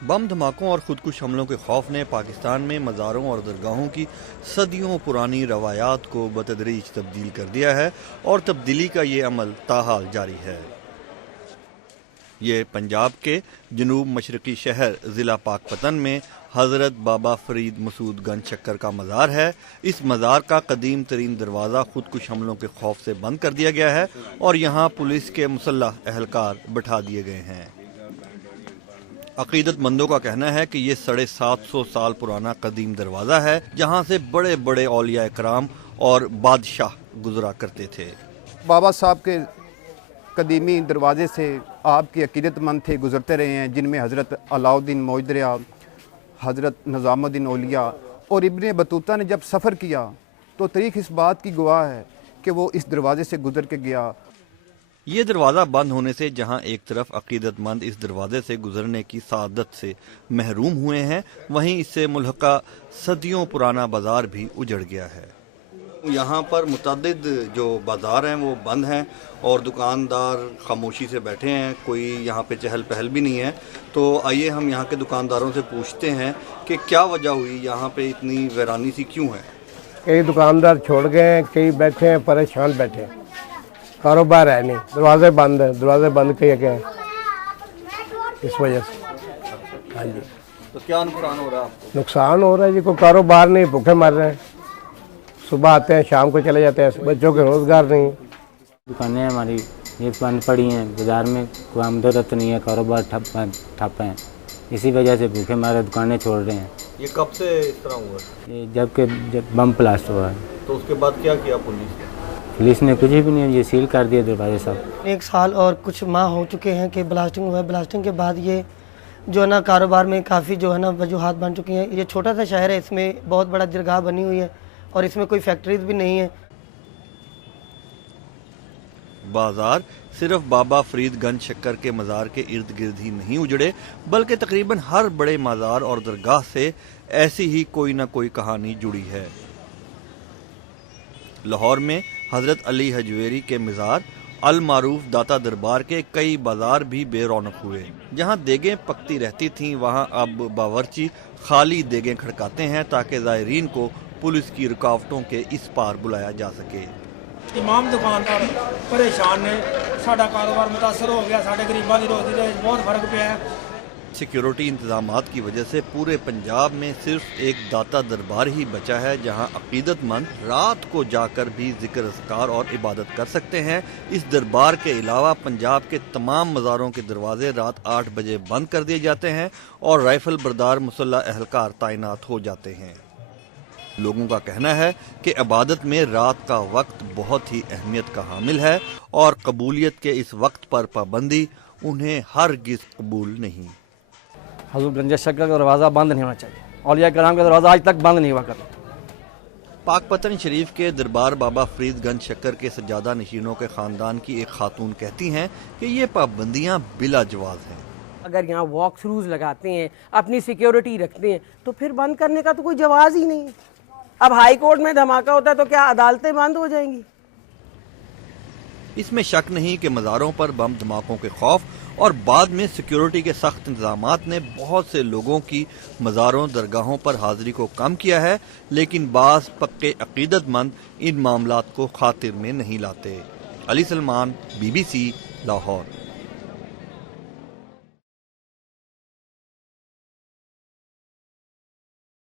बम धमाकों और खुदकुश हमलों के खौफ ने पाकिस्तान में मज़ारों और दरगाहों की सदियों पुरानी रवायात को बतदरीज तब्दील कर दिया है और तब्दीली का ये अमल ताहाल जारी है। ये पंजाब के जनूब मशरकी शहर ज़िला पाकपतन में हज़रत बाबा फरीद मसूद गंज शक्कर का मज़ार है। इस मज़ार का कदीम तरीन दरवाज़ा खुदकुश हमलों के खौफ से बंद कर दिया गया है और यहाँ पुलिस के मुसल्लह अहलकार बैठा दिए गए हैं। अकीदतमंदों का कहना है कि ये 750 साल पुराना कदीम दरवाज़ा है जहाँ से बड़े बड़े औलिया इकराम और बादशाह गुजरा करते थे। बाबा साहब के कदीमी दरवाज़े से आपके अकीदतमंद थे गुजरते रहे हैं, जिनमें हज़रत अलाउद्दीन मौजदरिया, हज़रत निज़ामुद्दीन औलिया और इब्न बतूता ने जब सफ़र किया तो तारीख़ इस बात की गवाह है कि वो इस दरवाज़े से गुजर के गया। ये दरवाज़ा बंद होने से जहां एक तरफ अकीदतमंद इस दरवाजे से गुजरने की सादत से महरूम हुए हैं, वहीं इससे मुल्हका सदियों पुराना बाजार भी उजड़ गया है। यहाँ पर मुतअद्दिद जो बाजार हैं वो बंद हैं और दुकानदार खामोशी से बैठे हैं, कोई यहाँ पे चहल पहल भी नहीं है। तो आइए हम यहाँ के दुकानदारों से पूछते हैं कि क्या वजह हुई, यहाँ पे इतनी वीरानी सी क्यों है। कई दुकानदार छोड़ गए हैं, कई बैठे हैं परेशान बैठे हैं, कारोबार है नहीं, दरवाजे बंद हैं, दरवाजे बंद किए गए हैं इस वजह से। हाँ जी। तो क्या नुकसान हो रहा है आपको? नुकसान हो रहा है जी, कोई कारोबार नहीं, भूखे मर रहे हैं, सुबह आते हैं शाम को चले जाते हैं, बच्चों के रोजगार नहीं। दुकानें हमारी ये बंद पड़ी हैं, बाजार में कोई आमदरत नहीं है, कारोबार ठप हैं, इसी वजह से भूखे मारे दुकानें छोड़ रहे हैं। ये कब से इस तरह हुआ? ये जब बम ब्लास्ट हुआ है। तो उसके बाद क्या किया पुलिस ने कुछ भी नहीं, ये सील कर दिया दरवाजे सब। 1 साल और कुछ माह हो चुके हैं कि ब्लास्टिंग हुआ है। ब्लास्टिंग के बाद ये जो है ना कारोबार में काफ़ी जो है ना वजूहात बन चुकी हैं। ये छोटा सा शहर है, इसमें बहुत बड़ा दरगाह बनी हुई है और इसमें कोई फैक्ट्रीज भी नहीं है। बाजार सिर्फ बाबा फरीद गंज शक्कर के मज़ार के इर्द गिर्द ही नहीं उजड़े, बल्कि तकरीबन हर बड़े मज़ार और दरगाह से ऐसी ही कोई न कोई कहानी जुड़ी है। लाहौर में हज़रत अली हजवेरी के मज़ार, अल मारूफ दाता दरबार के कई बाजार भी बेरौनक हुए। जहां देगें पकती रहती थीं, वहां अब बावर्ची खाली देगें खड़काते हैं ताकि ज़ायरीन को पुलिस की रुकावटों के इस पार बुलाया जा सके। तमाम दुकानदार परेशान ने, साडा कारोबार मुतासर हो गया, साडे गरीबां दी रोजी दे बहुत फर्क पिया है। सिक्योरिटी इंतजामात की वजह से पूरे पंजाब में सिर्फ एक दाता दरबार ही बचा है जहां अकीदतमंद रात को जाकर भी जिक्र अज़कार और इबादत कर सकते हैं। इस दरबार के अलावा पंजाब के तमाम मज़ारों के दरवाजे रात 8 बजे बंद कर दिए जाते हैं और राइफल बरदार मुसल्लह अहलकार तैनात हो जाते हैं। लोगों का कहना है कि इबादत में रात का वक्त बहुत ही अहमियत का हामिल है और कबूलियत के इस वक्त पर पाबंदी उन्हें हरगिज़ कबूल नहीं। हज़रत गंज शक्कर का दरवाज़ा बंद नहीं होना चाहिए, औलिया कराम का दरवाज़ा आज तक बंद नहीं हुआ करता। पाकपतन शरीफ के दरबार बाबा फरीद गंज शक्कर के सज्जादा नशीनों के ख़ानदान की एक खातून कहती हैं कि ये पाबंदियाँ बिला जवाज़ हैं। अगर यहाँ वॉक थ्रूज लगाते हैं, अपनी सिक्योरिटी रखते हैं, तो फिर बंद करने का तो कोई जवाज़ ही नहीं। अब हाई कोर्ट में धमाका होता है तो क्या अदालतें बंद हो जाएंगी? इसमें शक नहीं कि मज़ारों पर बम धमाकों के खौफ और बाद में सिक्योरिटी के सख्त इंतजामात ने बहुत से लोगों की मज़ारों दरगाहों पर हाजिरी को कम किया है, लेकिन बाज़ पक्के अकीदतमंद इन मामलात को खातिर में नहीं लाते। अली सलमान, BBC, लाहौर।